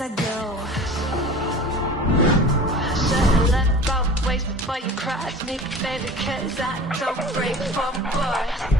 as I go. Should've left both ways before you cross me, baby, 'cause I don't break for boys.